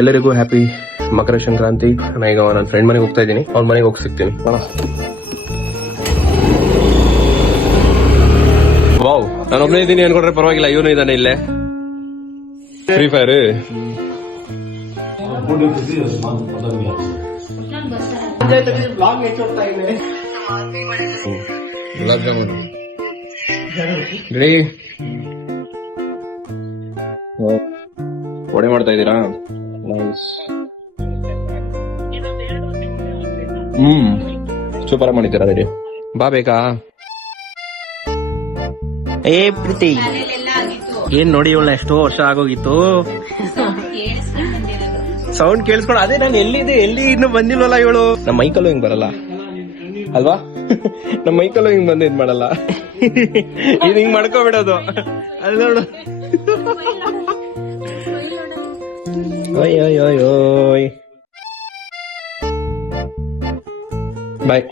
ಎಲ್ಲರಿಗೂ ಹ್ಯಾಪಿ ಮಕರ ಸಂಕ್ರಾಂತಿ. ನಾ ಈಗ ನನ್ನ ಫ್ರೆಂಡ್ ಮನೆಗೆ ಹೋಗ್ತಾ ಇದ್ದೀನಿ, ಅವ್ನ ಮನೆಗೆ ಹೋಗಿ ಸಿಗ್ತೀನಿ. ವಾವ್, ನಾನು ಒಬ್ಬನೇ ಇದ್ದೀನಿ ಅನ್ಕೊಂಡ್ರೆ ಪರವಾಗಿಲ್ಲ, ಇವನು ಇದ್ದಾನೆ ಇಲ್ಲೇ. Free fire gulab jamun ready. Vada ಮಾಡ್ತಾ ಇದ್ದೀರಾ? ಸೂಪರ್ ಮಾಡಿದ್ದೀರಾ. ರೆಡಿ ಬಾ ಬೇಕಾ? ಏ ಪ್ರೀತಿ, ಏನ್ ನೋಡಿ ಇವಳ ಎಷ್ಟೋ ವರ್ಷ ಆಗೋಗಿತ್ತು. ಸೌಂಡ್ ಕೇಳಿಸ್ಕೊಂಡು ಅದೇ ನಾನು ಎಲ್ಲಿ ಇನ್ನು ಬಂದಿಲ್ವಲ್ಲ ಇವಳು. ನಮ್ಮ ಮೈಕಲ್ಲೂ ಹಿಂಗ್ ಬರಲ್ಲ ಅಲ್ವಾ? ನಮ್ಮ ಮೈಕಲ್ಲೂ ಹಿಂಗ್ ಬಂದು ಇದ್ ಮಾಡಲ್ಲ. ಇದು ಹಿಂಗ್ ಮಾಡ್ಕೊಬಿಡೋದು. ಅಲ್ಲಿ ನೋಡು. ಓಯ್ ಓಯ್ ಓಯ್ ಓಯ್. ಬಾಯ್.